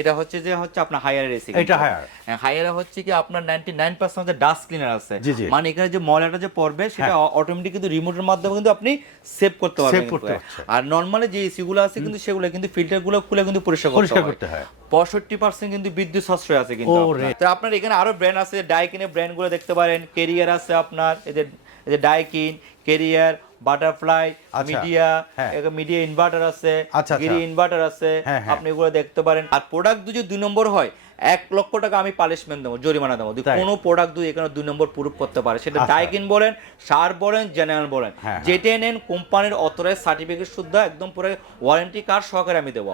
এটা হচ্ছে যে হচ্ছে আপনার হায়ার এসি, এটা হায়ার। হায়ারে হচ্ছে কি আপনার 99% ডাস্ট ক্লিনার আছে, মানে এখানে যে ময়লাটা যে পড়বে সেটা অটোমেটিক কিন্তু রিমোটের মাধ্যমে কিন্তু আপনি সেভ করতে পারবেন। আর নরমালি যে এসি গুলো আছে কিন্তু সেগুলো কিন্তু ফিল্টার গুলো খুলে কিন্তু পরিষ্কার করতে হয়। 65% কিন্তু বিদ্যুৎ সাশ্রয় আছে কিন্তু। তো আপনার এখানে আরো ব্র্যান্ড আছে, ডাইকিনের ব্র্যান্ড গুলো দেখতে পারেন, কেরিয়ার আছে আপনার, এই যে Daikin, career, butterfly, media, media inverter আছে, গিরি ইনভার্টার আছে, আপনি এগুলো দেখতে পারেন। আর প্রোডাক্ট যদি 2 নম্বর হয় 1 লক্ষ টাকা আমি পানিশমেন্ট দেবো, জরিমানা দেবো। কোনো প্রোডাক্ট যদি এখানে 2 নম্বর প্রুফ করতে পারে, সেটা ডাইকিন বলেন, সার বলেন, জেনারেল বলেন, যেটাই নেন কোম্পানির অথরাইজ সার্টিফিকেট শুদ্ধ একদম পুরো ওয়ারেন্টি কার্ড সহকারে আমি দেবো।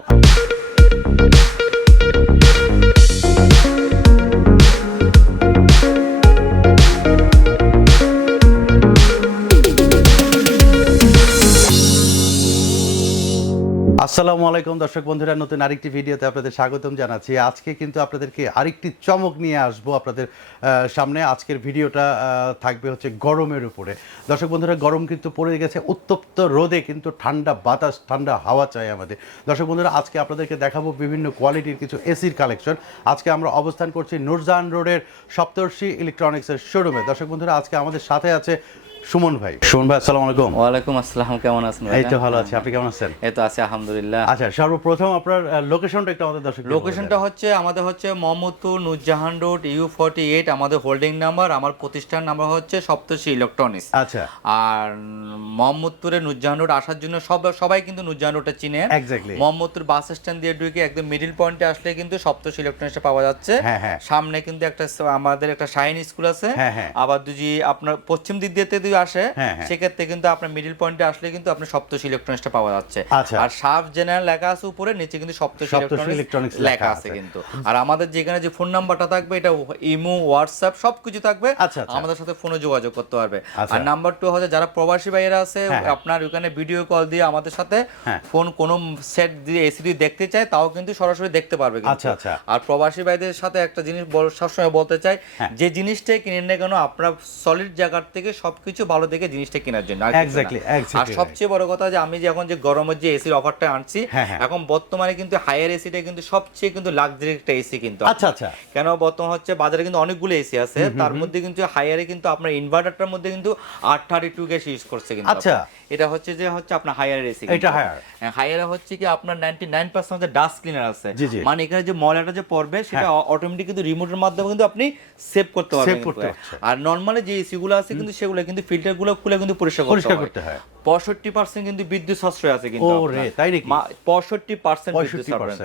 আসসালামু আলাইকুম দর্শক বন্ধুরা, নতুন আরেকটি ভিডিওতে আপনাদের স্বাগতম জানাচ্ছি। আজকে কিন্তু আপনাদেরকে আরেকটি চমক নিয়ে আসবো আপনাদের সামনে। আজকের ভিডিওটা থাকবে হচ্ছে গরমের উপরে। দর্শক বন্ধুরা, গরম কিন্তু পড়ে গেছে, উত্তপ্ত রোদে কিন্তু ঠান্ডা বাতাস, ঠান্ডা হাওয়া চাই আমাদের। দর্শক বন্ধুরা, আজকে আপনাদেরকে দেখাবো বিভিন্ন কোয়ালিটির কিছু এসির কালেকশন। আজকে আমরা অবস্থান করছি নূরজাহান রোডের সপ্তর্ষি ইলেকট্রনিক্সের শোরুমে। দর্শক বন্ধুরা, আজকে আমাদের সাথে আছে সুমন ভাই। সুমন ভাই, আসসালামু আলাইকুম। ওয়ালাইকুম আসসালাম, কেমন আছেন? এই তো ভালো আছি, আপনি কেমন আছেন? এই তো আছি আলহামদুলিল্লাহ। আচ্ছা, সর্বপ্রথম আপনার লোকেশনটা একটু আমাদের দর্শক। লোকেশনটা হচ্ছে আমাদের হচ্ছে মোহাম্মদপুর নূরজাহান রোড U48 আমাদের হোল্ডিং নাম্বার। আমার প্রতিষ্ঠান নাম্বার হচ্ছে সপ্তর্ষি ইলেকট্রনিক্স। আচ্ছা। আর মোহাম্মদপুরে নূরজাহান রোড আসার জন্য সবাই কিন্তু নূরজাহান রোডটা চিনে। এক্স্যাক্টলি। মোহাম্মদপুর বাস স্ট্যান্ড দিয়ে ঢুকে একদম মিডল পয়েন্টে আসলে কিন্তু সপ্তর্ষি ইলেকট্রনিক্সটা পাওয়া যাচ্ছে। সামনে কিন্তু একটা আমাদের একটা শাইন স্কুল আছে। আবার যদি আপনার পশ্চিম দিক দিয়ে যদি আসে সেক্ষেত্রে কিন্তু আপনার মিডল পয়েন্টে আসলে কিন্তু আপনার সপ্তর্ষি ইলেকট্রনিক্সটা পাওয়া যাচ্ছে। আর সাফ জেনারেল লেখা আছে উপরে, নিচে কিন্তু সপ্তর্ষি ইলেকট্রনিক্স লেখা আছে কিন্তু। আর আমাদের যেখানে যে ফোন নাম্বারটা থাকবে এটা ইমো, হোয়াটসঅ্যাপ সবকিছু থাকবে, আমাদের সাথে ফোনে যোগাযোগ করতে পারবে। আর নাম্বার 2 হচ্ছে যারা প্রবাসী ভাইয়েরা আছে, আপনার ওখানে ভিডিও কল দিয়ে আমাদের সাথে ফোন কোনো সেট দিয়ে এসিডি দেখতে চায় তাও কিন্তু সরাসরি দেখতে পারবে কিন্তু। আর প্রবাসী ভাইদের সাথে একটা জিনিস সবসময় বলতে চাই, যে জিনিসটাই কিনেন না কেন আপনার সলিড জায়গার থেকে সবকিছু ভালো দেখে জিনিসটা কেনার জন্য। আর সবচেয়ে বড় কথা যে আমি যে এখন যে গরমের যে এসির অফারটা আনছি, এখন বর্তমানে কিন্তু হায়ার এসিটা কিন্তু সবচেয়ে কিন্তু লাক্সারি একটা এসি কিন্তু। কেন বর্তমান হচ্ছে বাজারে কিন্তু অনেকগুলো এসি আছে, তার মধ্যে কিন্তু হায়ারে কিন্তু আপনার ইনভার্টারটার মধ্যে কিন্তু 832 গ্যাস ইউজ করছে কিন্তু। এটা হচ্ছে যে হচ্ছে আপনার হায়ার এসি। এটা হায়ারে হচ্ছে কি আপনার 99% ডাস্ট ক্লিনার আছে, মানে এখানে যে ময়লাটা যে পড়বে সেটা অটোমেটিক কিন্তু রিমোটের মাধ্যমে কিন্তু আপনি সেভ করতে পারবেন। আর নরমালি যে এসি গুলো আছে কিন্তু সেগুলো কিন্তু ফিল্টার গুলো খুলে কিন্তু পরিষ্কার করতে হয়। 65% কিন্তু বিদ্যুৎ সাশ্রয় আছে কিন্তু। ওরে তাই নাকি? 65% বিদ্যুৎ সাশ্রয়।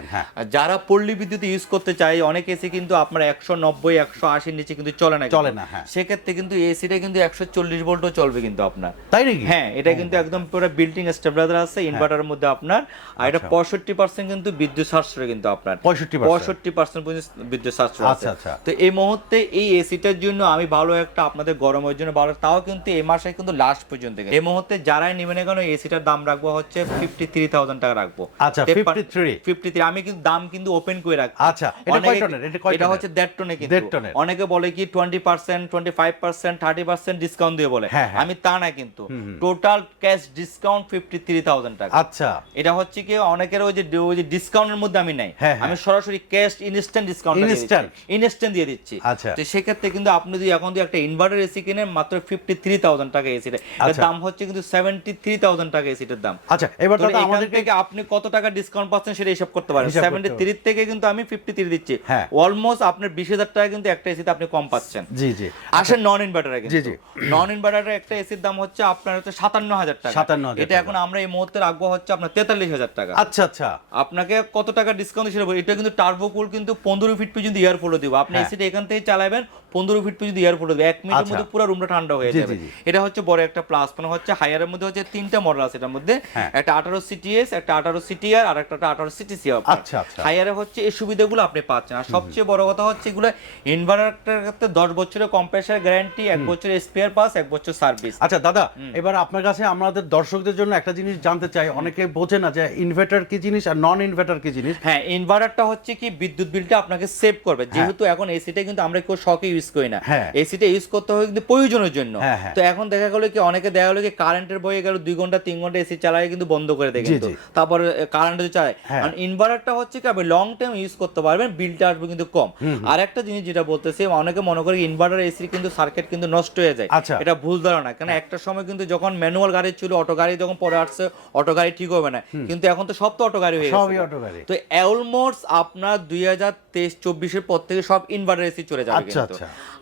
যারা পল্লী বিদ্যুৎ ইউজ করতে চায়, অনেক এসি কিন্তু আপনার 190 180 নিচে কিন্তু চলে না। সেক্ষেত্রে কিন্তু এসিটা কিন্তু 140 ভোল্টও চলবে কিন্তু আপনার। তাই নাকি? হ্যাঁ, এটা কিন্তু একদম পুরো বিল্ডিং স্টেবিলাইজার আছে ইনভার্টারের মধ্যে আপনার। আর এটা 65% কিন্তু বিদ্যুৎ সাশ্রয় কিন্তু আপনার। 65% বিদ্যুৎ সাশ্রয় আছে। তো এই মুহূর্তে এই এসিটার জন্য আমি ভালো একটা আপনাদের গরমের জন্য ভালো, তাও কিন্তু এই মাসে কিন্তু লাস্ট পর্যন্ত এই মুহূর্তে যারাই নেবেন কেন এসিটার দাম রাখবো হচ্ছে 53,000 টাকা রাখবো। আচ্ছা, 53 আমি কিন্তু দাম কিন্তু ওপেন করে রাখবো। আচ্ছা, এটা কয় টনের? এটা হচ্ছে 1.5 টনে কিন্তু। অনেকে বলে কি 20%, 25%, 30% ডিসকাউন্ট দিয়ে বলে, আমি তা না কিন্তু টোটাল ক্যাশ ডিসকাউন্ট 53,000 টাকা। আচ্ছা, এটা হচ্ছে কি অনেকের ওই যে ডিসকাউন্টের মধ্যে আমি নাই, আমি সরাসরি ক্যাশ ইনস্ট্যান্ট ডিসকাউন্ট ইনস্ট্যান্ট দিয়ে দিচ্ছি। তো সেক্ষেত্রে কিন্তু আপনি যদি এখন যদি একটা ইনভার্টার এসি কিনেন মাত্র 53,000 টাকা এসিটা, এর দাম হচ্ছে কিন্তু 73,000 টাকা এসিটার দাম। আচ্ছা, এবার দাদা আমাদের থেকে আপনি কত টাকা ডিসকাউন্ট পাচ্ছেন সেটা হিসাব করতে পারেন। 73 থেকে কিন্তু আমি 53 দিচ্ছি, অলমোস্ট আপনার 20,000 টাকা কিন্তু একটা এসিতে আপনি কম পাচ্ছেন। জি জি। আসেন নন ইনভার্টারে কিন্তু। নন ইনভার্টারে একটা এসির দাম হচ্ছে আপনার হচ্ছে 57,000 টাকা। এটা এখন আমরা এই মুহূর্তে রাখবো হচ্ছে আপনার 43,000 টাকা। আচ্ছা আচ্ছা, আপনাকে কত টাকা ডিসকাউন্ট হিসেবে এটা কিন্তু টার্বো কুল কিন্তু 15 ফিট পর্যন্ত এয়ার ফ্লো দিব। আপনি এসিটা এখান থেকে চালাবেন 15 ফিট পর্যন্ত এয়ার ফ্লো দিবে, 1 মিনিটের মধ্যে পুরো রুমটা ঠান্ডা হয়ে যাবে। এটা হচ্ছে বড় একটা প্লাস পয়েন্ট। হচ্ছে হায়ারের মধ্যে হচ্ছে 3টা মডেল আছে, এটার মধ্যে একটা 18 সিটিএস, একটা 18 সিটিআর আর একটা 18 সিটিসি। আচ্ছা আচ্ছা, হায়ারে হচ্ছে এই সুবিধাগুলো আপনি পাচ্ছেন। আর সবচেয়ে বড় কথা হচ্ছে এগুলো ইনভার্টারের ক্ষেত্রে 10 বছরের কম্প্রেসার গ্যারান্টি, 1 বছরের স্পেয়ার পাস, 1 বছর সার্ভিস। আচ্ছা দাদা, এবার আপনার কাছে আমাদের দর্শকদের জন্য একটা জিনিস জানতে চাই, অনেকে বোঝে না যে ইনভার্টার কি জিনিস আর নন ইনভার্টার কি জিনিস। ইনভার্টারটা হচ্ছে কি বিদ্যুৎ বিলটা আপনাকে সেভ করবে, যেহেতু এখন এসিটা কিন্তু আমরা কেউ শখে ইউজ ইউজ করি না, এসিটা ইউজ করতে হবে কিন্তু প্রয়োজনের জন্য। তো এখন দেখা গেলো কি অনেকে দেখা গেলো কি কারেন্টের বয়ে গেল 2 ঘন্টা 3 ঘন্টা এসি চালায় কিন্তু বন্ধ করে দেয়, কিন্তু তারপরে কারেন্ট চালায়। কারণ ইনভার্টারটা হচ্ছে কি আপনি লং টাইম ইউজ করতে পারবেন, বিলটা আসবে কিন্তু কম। আর একটা জিনিস যেটা বলতেছি, অনেকে মনে করে ইনভার্টার এসির কিন্তু সার্কিট কিন্তু নষ্ট হয়ে যায়, এটা ভুল ধারণা। কারণ একটা সময় কিন্তু যখন ম্যানুয়াল গাড়ি ছিল, অটো গাড়ি যখন পরে আসছে, অটো গাড়ি ঠিক হবে না, কিন্তু এখন তো সব তো অটো গাড়ি হয়ে গেছে। তো অলমোস্ট আপনার 2023-24 পর থেকে সব ইনভার্টার এসি চলে যাবে কিন্তু।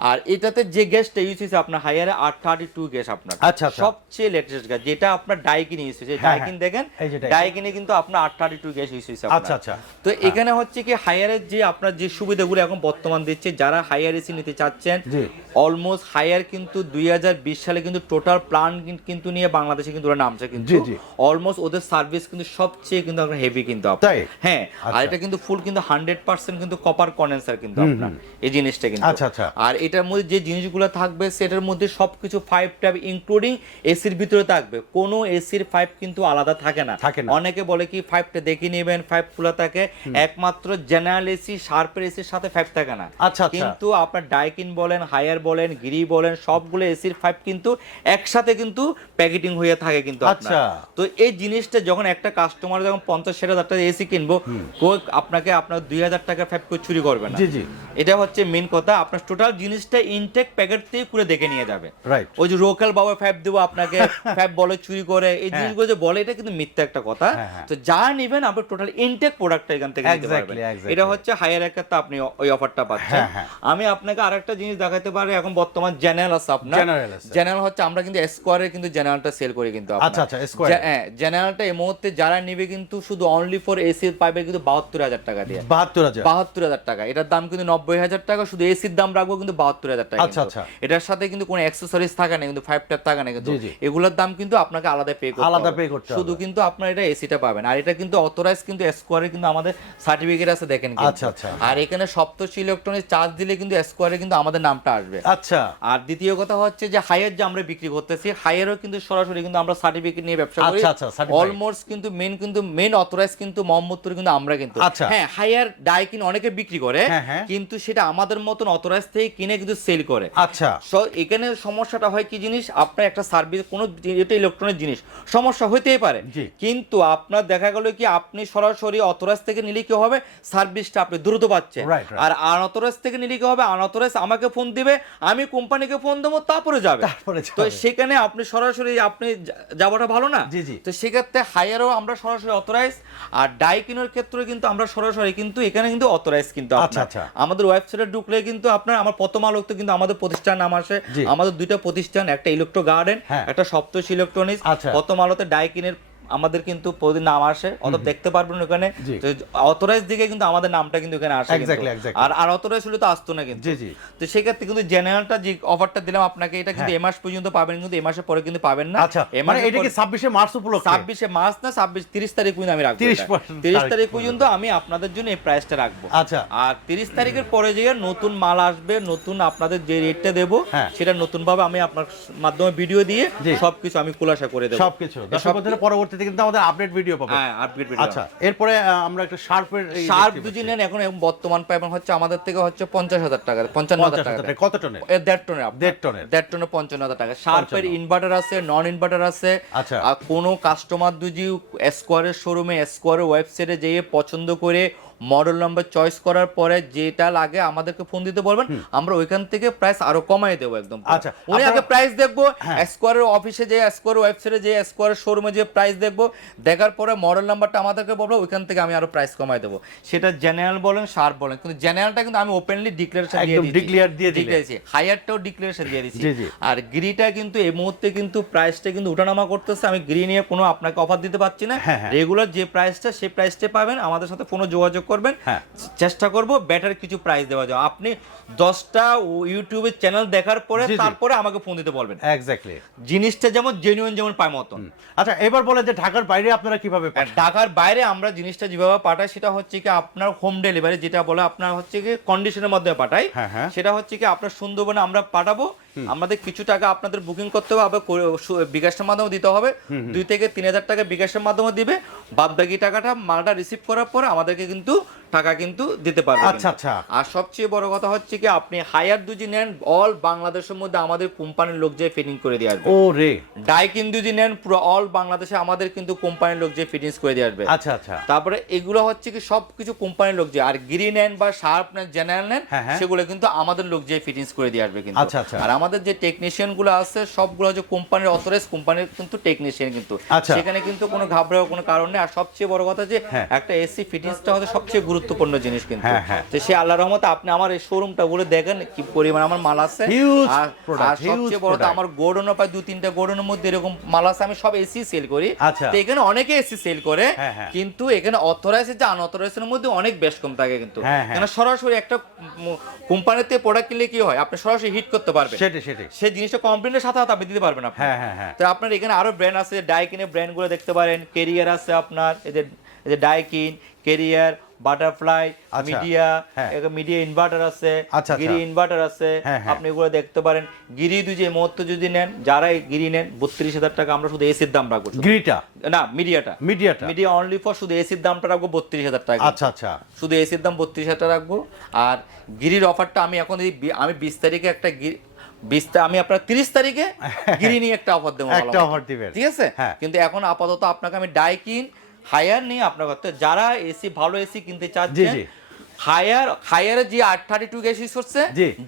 আর এটাতে যে গ্যাসটা ইউজ হয়েছে আপনার হাইয়ারে 832 গ্যাস, আপনার সবচেয়ে লেটেস্ট গ্যাস, যেটা আপনার ডাইকিন ইউজ হয়েছে। ডাইকিন দেখেন, ডাইকিনে কিন্তু আপনার 832 গ্যাস ইউজ হয়েছে। তো এখানে হচ্ছে কি হাইয়ারের যে আপনার যে সুবিধাগুলো এখন বর্তমান দিচ্ছে, যারা হাইয়ার এসি নিতে চাচ্ছেন, অলমোস্ট হাইয়ার কিন্তু 2020 সালে কিন্তু টোটাল প্ল্যান কিন্তু নিয়ে বাংলাদেশে কিন্তু ওরা নামছে, কিন্তু অলমোস্ট ওদের সার্ভিস কিন্তু সবচেয়ে কিন্তু আপনার হেভি কিন্তু আপনার। হ্যাঁ, আর এটা কিন্তু ফুল কিন্তু 100% কিন্তু কপার কন্ডেন্সার কিন্তু আপনার এই জিনিসটা কিন্তু। আর এটার মধ্যে যে জিনিসগুলো থাকবে সেটার মধ্যে সবকিছু 5 ট্যাব ইনক্লুডিং এসির ভিতরে থাকবে, কোনো এসির 5 কিন্তু আলাদা থাকে না। অনেকে বলে কি 5টা দেখে নেবেন, 5 খোলা থাকে, একমাত্র জেনারেল এসি শার্পের এসির সাথে 5 থাকে না। কিন্তু আপনার ডাইকিন বলেন, হাইয়ার বলেন, গিরি বলেন, সবগুলো এসির 5 কিন্তু একসাথে কিন্তু প্যাকেটিং হয়ে থাকে কিন্তু আপনার। তো এই জিনিসটা যখন একটা কাস্টমার যখন 50-60 হাজার টাকা এসি কিনবো, আপনাকে আপনার 2000 টাকা 5 করে চুরি করবে না। এটা হচ্ছে মেন কথা। আপনার টোটাল জিনিসটা ইনটেক প্যাকেট থেকে করে দেখে নিয়ে যাবে। ওই যে লোকাল বাবা 5 দেবো আপনাকে, 5 বলে চুরি করে, এই জিনিসগুলো যে বলে এটা কিন্তু মিথ্যা একটা কথা। তো যা নেবেন আপনি টোটাল ইনটেক প্রোডাক্টটা এখান থেকে নিতে পারবেন। এটা হচ্ছে হাইয়ার একটা, আপনি ওই অফারটা পাচ্ছেন। আমি আপনাকে আরেকটা জিনিস দেখাতে পারি, এখন বর্তমান জেনারেল আছে আপনার। জেনারেল হচ্ছে আমরা কিন্তু স্কোয়ারে কিন্তু জেনারেলটা সেল করি কিন্তু। হ্যাঁ, জেনারেলটা এই মুহূর্তে যারা নেবে কিন্তু শুধু অনলি ফর এসি পাইবে কিন্তু 72,000 টাকা দিয়ে। 72,000 টাকা, এটার দাম কিন্তু 90,000 টাকা, শুধু এসির দাম রাখবো কিন্তু 72,000 টাকা। এটার সাথে কিন্তু কোনো অ্যাক্সেসরিজ থাকে না, কিন্তু 5 ট্যাব থাকে না, কিন্তু এগুলোর দাম কিন্তু আপনাকে আলাদা পে করতে হবে। শুধু কিন্তু আপনার এটা এসিটা পাবেন। আর এটা কিন্তু অথরাইজ কিন্তু স্কোয়ারে কিন্তু আমাদের সার্টিফিকেট আছে, দেখেন। আর এখানে সপ্তর্ষি ইলেকট্রনিক্স চার্জ দিলে কিন্তু স্কোয়ারে কিন্তু আমাদের নামটা আসবে। আর দ্বিতীয় কথা হচ্ছে যে হাইয়ার যে আমরা বিক্রি করতেছি, হাইয়ারও কিন্তু সরাসরি কিন্তু আমরা সার্টিফিকেট নিয়ে ব্যবসা করি। অলমোস্ট কিন্তু মেন অথরাইজ কিন্তু মোহাম্মদপুর কিন্তু আমরা কিন্তু। হ্যাঁ, হাইয়ার ডাইকিন অনেকে বিক্রি করে, কিন্তু সেটা আমাদের মতন অথরাইজ থেকে কিনে কিন্তু সেল করে। এখানে সমস্যাটা হয় কি জিনিস, আপনার একটা সার্ভিস কোনো এটা ইলেকট্রনিক জিনিস সমস্যা হইতেই পারে, কিন্তু আপনার দেখা গেল কি আপনি সরাসরি অথরাইজ থেকে নিলে কি হবে, সার্ভিসটা আপনি দ্রুত পাচ্ছেন। আর আনঅথরাইজ থেকে নিলে কি হবে, আনঅথরাইজ আমাকে ফোন দিবে, আমি কোম্পানিকে ফোন দেবো, তারপরে যাবে। তো সেখানে আপনি সরাসরি আপনি যাওয়াটা ভালো না। তো সেক্ষেত্রে হাইয়ারও আমরা সরাসরি অথরাইজ, আর ডাইকিনের ক্ষেত্রে কিন্তু আমরা সরাসরি কিন্তু এখানে কিন্তু অথরাইজ কিন্তু। আমাদের ওয়েবসাইটে ঢুকলে কিন্তু আপনার আমার প্রথম আলোতে কিন্তু আমাদের প্রতিষ্ঠান নাম আসে। আমাদের দুইটা প্রতিষ্ঠান, একটা ইলেকট্রো গার্ডেন, একটা সপ্তর্ষি ইলেকট্রনিক্স। প্রথম আলোতে ডাইকিনের আমাদের কিন্তু প্রতিদিন নাম আসে, অত দেখতে পারবেন ওখানে। অথরাইজ দিকে কিন্তু আমাদের নামটা কিন্তু এখানে আসে, আর আনঅথরাইজ হলে তো আসতো না কিন্তু। তো সেই ক্ষেত্রে কিন্তু জেনারেলটা যে অফারটা দিলাম আপনাকে, এটা কিন্তু এই মাস পর্যন্ত পাবেন, কিন্তু এই মাসের পরে কিন্তু পাবেন না। মানে এটা কি 26শে মার্চ উপলক্ষে? 26শে মার্চ না, 30 তারিখ পর্যন্ত আমি রাখবো। 30 তারিখ পর্যন্ত আমি আপনাদের জন্য এই প্রাইসটা রাখবো। আর 30 তারিখের পরে যে নতুন মাল আসবে, নতুন আপনাদের যে রেটটা দেবো সেটা নতুন ভাবে আমি আপনার মাধ্যমে ভিডিও দিয়ে সবকিছু আমি খুলাসা করে দেবো। সবকিছু পরবর্তীতে কিন্তু আমাদের আপডেট ভিডিও পাবেন। Update video. আচ্ছা, এরপরে আমরা একটা শার্পের দুজি নেন, এখন বর্তমান পাবেন হচ্ছে আমাদের থেকে হচ্ছে 50,000 টাকা, 55,000 টাকা। কত টনের? 1.5 টনের। 1.5 টনে 55,000 টাকা। শার্পের ইনভার্টার আছে, নন ইনভার্টার আছে। আর কোনো কাস্টমার দুজি স্কোয়ারের শোরুমে, স্কোয়ারের ওয়েবসাইটে যেয়ে পছন্দ করে মডেল নাম্বার চয়েস করার পরে যেটা লাগে আমাদেরকে ফোন দিতে বলবেন, আমরা ওইখান থেকে প্রাইস আরো কমাই দেবো একদম। উনি আগে প্রাইস দেখবো, স্কোয়ারের অফিসে যে, স্কোয়ার ওয়েবসাইটে যে, স্কোয়ার শোরুমে যে প্রাইস দেখবো, দেখার পরে মডেল নাম্বারটা আমাদেরকে বলবো, ওইখান থেকে আমি আরো প্রাইস কমাই দেবো। সেটা জেনারেল বলেন, শার্প বলেন, কিন্তু জেনারেলটা কিন্তু আমি ওপেনলি ডিক্লারেশন দিয়ে দিয়েছি, হাইয়ারটাও ডিক্লারেশন দিয়ে দিয়েছি। আর গ্রিটা কিন্তু এই মুহূর্তে কিন্তু প্রাইসটা কিন্তু উঠানামা করতেছে। আমি গ্রি নিয়ে কোনো আপনাকে অফার দিতে পারছি না। রেগুলার যে প্রাইসটা, সেই প্রাইসটা পাবেন। আমাদের সাথে ফোনে যোগাযোগ করবেন, চেষ্টা করব বেটার কিছু প্রাইস দেওয়া যায়। আপনি 10টা ইউটিউবের চ্যানেল দেখার পরে তারপরে আমাকে ফোন দিতে বলবেন। এক্স্যাক্টলি, জিনিসটা যেমন জেনুইন যেমন পায় মতন। আচ্ছা, এবার বলে যে ঢাকার বাইরে আপনারা কিভাবে পাঠান? ঢাকার বাইরে আমরা জিনিসটা যেভাবে পাঠাই সেটা হচ্ছে কি আপনার হোম ডেলিভারি, যেটা বলে আপনার হচ্ছে কি কন্ডিশনের মধ্যে পাঠাই। সেটা হচ্ছে কি আপনার সুন্দরবনে আমরা পাঠাবো। আমাদের কিছু টাকা আপনাদের বুকিং করতে হবে, বিকাশের মাধ্যমে দিতে হবে। 2 থেকে 3 হাজার টাকা বিকাশের মাধ্যমে দিবে। বাদ বাকি টাকাটা মালটা রিসিভ করার পরে আমাদেরকে কিন্তু টাকা কিন্তু দিতে পারবেন। আচ্ছা আচ্ছা। আর সবচেয়ে বড় কথা হচ্ছে কি আপনি হায়ার দুজি নেন অল বাংলাদেশের মধ্যে আমাদের কোম্পানির লোক যে ফিটিং করে দিয়ে আসবে। ও রে। ডাইকিন দুজি নেন পুরো অল বাংলাদেশে আমাদের কিন্তু কোম্পানির লোক যে ফিটিংস করে দিয়ে আসবে। আচ্ছা আচ্ছা। তারপরে এগুলো হচ্ছে কি সবকিছু কোম্পানির লোক যে, আর গিরি নেন বা শার্প নেন জেনারেল নেন সেগুলো কিন্তু আমাদের লোক যে ফিটিংস করে দিয়ে আসবে কিন্তু। আচ্ছা আচ্ছা। আর আমাদের যে টেকনিশিয়ান গুলো আছে সবগুলো হচ্ছে কোম্পানির অথরাইজ কোম্পানির কিন্তু টেকনিশিয়ান কিন্তু। সেখানে কিন্তু কোনো ঘাবড়ানোর কোনো কারণ নেই। আর সবচেয়ে বড় কথা যে একটা এসি ফিটিংসটা হচ্ছে সবচেয়ে গুরুত্বপূর্ণ জিনিস কিন্তু। তো সে আল্লাহর রহমতে আপনি আমার এই শোরুমটা বলে দেখেন কি পরিমাণ আমার মাল আছে। আর সবচেয়ে বড় কথা আমার গোডাউনে প্রায় 2-3টা গোডাউনের মধ্যে এরকম মাল আছে, আমি সব এসি সেল করি। তো এখানে অনেকে এসি সেল করে কিন্তু এখানে অথরাইজ যে আনঅথরাইজের মধ্যে অনেক বেশ কম থাকে কিন্তু। কেন সরাসরি একটা কোম্পানিতে প্রোডাক্ট কিনলে কি হয় আপনি সরাসরি হিট করতে পারবেন, সেই জিনিসটা কমপ্লেনের সাথে সাথে আপনি দিতে পারবেন আপনি। তো আপনার এখানে আরো ব্র্যান্ড আছে, ডাইকিনের ব্র্যান্ডগুলো দেখতে পারেন, কেরিয়ার আছে আপনার, এই যে Daikin, career, butterfly, media, media inverter আছে, গিরি ইনভার্টার আছে, আপনি এগুলো দেখতে পারেন। গিরি দুজি মত যদি নেন, যারা গিরি নেন 32,000 টাকা আমরা শুধু এসির দাম রাখবো। গিরিটা না, মিডিয়া অনলি ফর শুধু এসির দামটা রাখবো 32,000 টাকা। আচ্ছা আচ্ছা, শুধু এসির দাম 32,000 টাকা রাখবো। আর গিরির অফারটা আমি এখন আমি 20 তারিখে একটা আমি আপনার 30 তারিখে গিরি নিয়ে একটা অফার দেবো, ঠিক আছে? কিন্তু এখন আপাতত আপনাকে আমি ডাইকিন হায়ার নিয়ে আপনার করতে, যারা এসি ভালো এসি কিনতে চাচ্ছেন হায়ারে যে 832 গ্যাস ইউজ করছে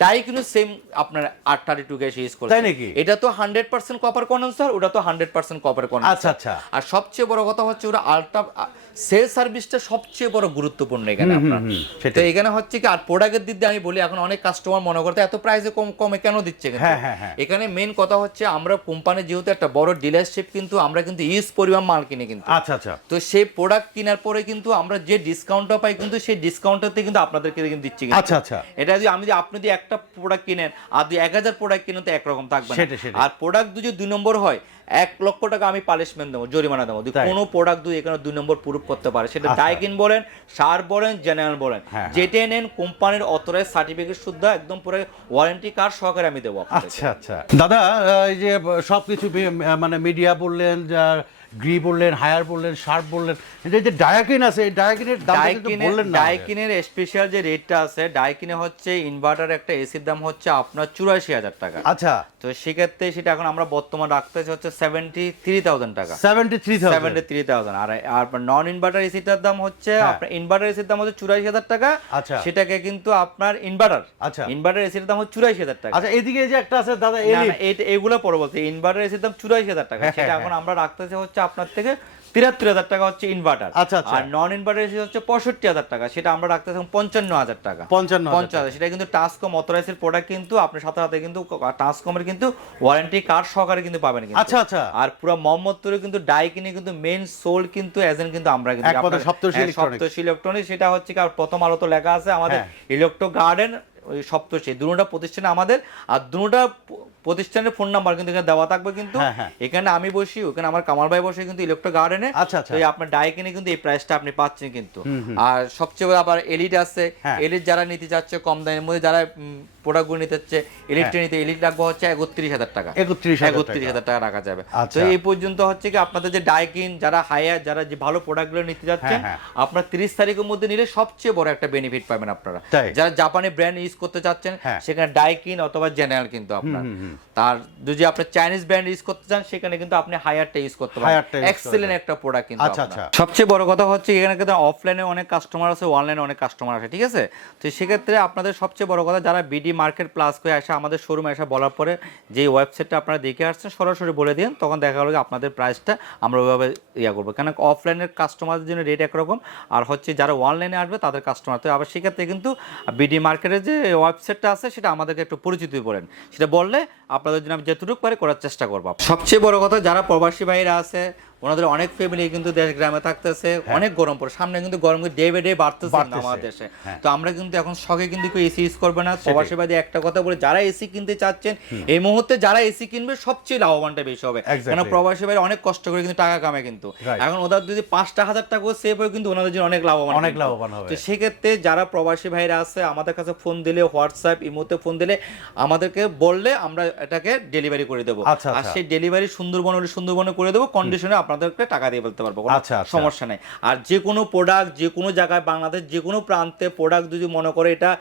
ডাই কিন্তু সেম আপনার 832 গ্যাস ইউজ করছে, তাই নাকি? এটা তো 100% কপার কন্ডেন্সার, ওটা তো 100% কপার কন্ডেন্সার। আচ্ছা আচ্ছা। আর সবচেয়ে বড় কথা হচ্ছে ওরা আলট্রা সেল সার্ভিসটা সবচেয়ে বড় গুরুত্বপূর্ণ এখানে আপনার। তো এখানে হচ্ছে কি আর প্রোডাক্টের দিক দিয়ে আমি বলি, এখন অনেক কাস্টমার মনে করতে এত প্রাইসে কমে কেন দিচ্ছে, এখানে মেইন কথা হচ্ছে আমরা কোম্পানি যেহেতু একটা বড় ডিলারশিপ কিন্তু আমরা কিন্তু ইউজ পরিমাণ মাল কিনে কিন্তু। আচ্ছা আচ্ছা। তো সেই প্রোডাক্ট কেনার পরে কিন্তু আমরা যে ডিসকাউন্টটা পাই কিন্তু সেই ডিসকাউন্টটাতে কিন্তু আপনাদেরকে কিন্তু দিচ্ছি। আচ্ছা আচ্ছা। এটা যদি আপনি যদি একটা প্রোডাক্ট কিনেন আর 1000 প্রোডাক্ট কিনেন তো একরকম থাকবে না। আর প্রোডাক্ট যদি 2 নম্বর হয় 1 লক্ষ টাকা আমি পানিশমেন্ট দেবো, জরিমানা দেবো কোনো প্রোডাক্ট যদি এখানে 2 নম্বর প্রুফ করতে পারে, সেটা ডাইকিন বলেন, শার বলেন, জেনারেল বলেন, যেটা নেন কোম্পানির অথরাইজ সার্টিফিকেট শুদ্ধ একদম পুরো ওয়ারেন্টি কার্ড সহকারে আমি দেবো। আচ্ছা আচ্ছা। দাদা এই যে সবকিছু মানে মিডিয়া বললেন, গ্রি বললেন, হায়ার বললেন, শার্প বললেন, এই যে ডায়াকিন আছে, এই ডায়াকিনের দাম কিন্তু বললেন না। ডায়াকিনের স্পেশাল যে রেটটা আছে, ডায়াকিনে হচ্ছে ইনভার্টার একটা এসির দাম হচ্ছে আপনার 84,000 টাকা। আচ্ছা। তো সেক্ষেত্রে সেটা এখন আমরা বর্তমান রাখতেছি হচ্ছে 73,000 টাকা। 73,000। আর নন ইনভার্টার এসিটার দাম হচ্ছে আপনার ইনভার্টার এসির দাম হচ্ছে 84,000 টাকা। আচ্ছা। সেটাকে কিন্তু আপনার ইনভার্টার এসির দাম হচ্ছে 84,000 টাকা। আচ্ছা, এদিকে যে একটা আছে দাদা, এগুলো পরে বলতে ইনভার্টার এসির দাম 84,000 টাকা, সেটা এখন আমরা রাখতেছি হচ্ছে আপনার থেকে 73,000 টাকা হচ্ছে ইনভার্টার। আর নন ইনভার্টার এসি হচ্ছে 65,000 টাকা, সেটা আমরা রাখতেছি 55,000 টাকা। 55,000 সেটা কিন্তু টাস্কম অথরাইজের প্রোডাক্ট কিন্তু আপনার সাথে সাথে কিন্তু টাস্কমের কিন্তু ওয়ারেন্টি কার্ড সহকারে কিন্তু পাবেন কিন্তু। আচ্ছা আচ্ছা। আর পুরো মোহাম্মদপুরে কিন্তু ডাইকিনে কিন্তু মেইন সোল কিন্তু এজেন্ট কিন্তু আমরা কিন্তু সপ্তর্ষি ইলেকট্রনিক্স, সেটা হচ্ছে কি আর প্রথম আলো তো লেখা আছে আমাদের ইলেকট্রো গার্ডেন ওই সপ্তর্ষি, দুটোটা প্রতিষ্ঠানে আমাদের, আর দুটোটা প্রতিষ্ঠানের ফোন নাম্বার কিন্তু এখানে দেওয়া থাকবে কিন্তু। এখানে আমি বসি, ওখানে আমার কামাল ভাই বসে কিন্তু ইলেকট্রো গার্ডেনে। আচ্ছা আচ্ছা। আপনার ডাইকিনে কিন্তু এই প্রাইসটা আপনি পাচ্ছেন কিন্তু। আর সবচেয়ে বড় আবার এলিট আছে, এলিট যারা নিতে চাচ্ছে কম দামের মধ্যে, যারা প্রোডাক্টগুলো নিতে চাচ্ছে এলিট রাখবো হচ্ছে 31,000 টাকা। 31,000 টাকা রাখা যাবে। তো এই পর্যন্ত হচ্ছে কি আপনাদের যে ডাইকিন যারা হায়ার, যারা যে ভালো প্রোডাক্টগুলো নিতে যাচ্ছেন, আপনার 30 তারিখের মধ্যে নিলে সবচেয়ে বড় একটা বেনিফিট পাবেন আপনারা। যারা জাপানি ব্র্যান্ড ইউজ করতে চাচ্ছেন সেখানে ডাইকিন অথবা জেনারেল কিন্তু আপনার। তার যদি আপনি চাইনিজ ব্র্যান্ড ইউজ করতে চান সেখানে কিন্তু আপনি হায়ারটা ইউজ করতে পারেন, এক্সেলেন্ট একটা প্রোডাক্ট কিন্তু। আচ্ছা আচ্ছা। সবচেয়ে বড় কথা হচ্ছে এখানে কিন্তু অফলাইনে অনেক কাস্টমার আছে, অনলাইনে অনেক কাস্টমার আছে, ঠিক আছে? তো সেক্ষেত্রে আপনাদের সবচেয়ে বড় কথা যারা বিডি মার্কেট প্লাস করে আসে আমাদের শোরুমে এসে বলার পরে যে ওয়েবসাইটটা আপনারা দেখে আসছেন সরাসরি বলে দিন, তখন দেখা গেল আপনাদের প্রাইসটা আমরা ওইভাবে করবো। কেন অফলাইনের কাস্টমারদের জন্য রেট একরকম, আর হচ্ছে যারা অনলাইনে আসবে তাদের কাস্টমার। তো আবার সেক্ষেত্রে কিন্তু বিডি মার্কেটের যে ওয়েবসাইটটা আছে সেটা আমাদেরকে একটু পরিচিত বলেন, সেটা বললে আপনাদের জন্য আমি যেটুকু পারি করার চেষ্টা করবো। সবচেয়ে বড় কথা যারা প্রবাসী ভাইরা আছে ওনাদের অনেক ফ্যামিলি কিন্তু দেশ গ্রামে থাকতেছে, অনেক গরম পড়ে, সামনে কিন্তু গরম ডে বাই ডে বাড়তেছে আমাদের দেশে। তো আমরা কিন্তু এখন শখে কিন্তু এসি ইউজ করবে না। প্রবাসী ভাই একটা কথা বলে, যারা এসি কিনতে চাচ্ছেন এই মুহূর্তে যারা এসি কিনবে সবচেয়ে লাভবানটা বেশি হবে, কারণ প্রবাসী ভাই অনেক কষ্ট করে কিন্তু টাকা কামায় কিন্তু। এখন ওদের যদি 5,000 টাকা সেভ হয় কিন্তু ওনাদের জন্য অনেক লাভবান হবে। তো সেক্ষেত্রে যারা প্রবাসী ভাইরা আছে আমাদের কাছে ফোন দিলে, হোয়াটসঅ্যাপ ইমোতে ফোন দিলে আমাদেরকে বললে আমরা এটাকে ডেলিভারি করে দেবো। আর সেই ডেলিভারি সুন্দরবনে করে দেবো, কন্ডিশনে আপনাদের আপনাদেরকে টাকা দিয়ে ফেলতে পারবো, কোনো সমস্যা নেই। আর যে কোনো প্রোডাক্ট যে কোনো জায়গায় বাংলাদেশ যে কোনো প্রান্তে প্রোডাক্ট যদি মনে করে এটা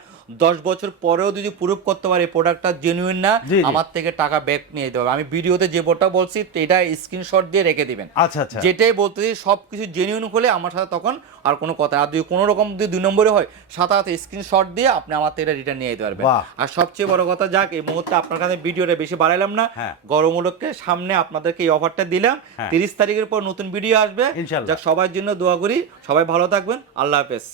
10 বছর পরেও যদি প্রুফ করতে পারে প্রোডাক্টটা জেনুইন না, আমার থেকে টাকা ব্যাক নিয়ে দিতে হবে। আমি ভিডিওতে যে বোর্ডটা বলছি এটা স্ক্রিনশট দিয়ে রেখে দিবেন। আচ্ছা আচ্ছা, যেটাই বলতেছি সবকিছু জেনুইন হলে আমার সাথে তখন আর কোনো কথা, আর যদি কোনো রকম যদি 2 নম্বরে হয় সাথে স্ক্রিনশট দিয়ে আপনি আমার থেকে এটা রিটার্ন নিয়ে যেতে পারবেন। আর সবচেয়ে বড় কথা, যাক এই মুহূর্তে আপনার কাছে ভিডিওটা বেশি বাড়াইলাম না, গরম উপলক্ষে সামনে আপনাদেরকে এই অফারটা দিলাম। 30 তারিখের পর নতুন ভিডিও আসবে, যাক সবার জন্য দোয়া করি, সবাই ভালো থাকবেন, আল্লাহ হাফেজ।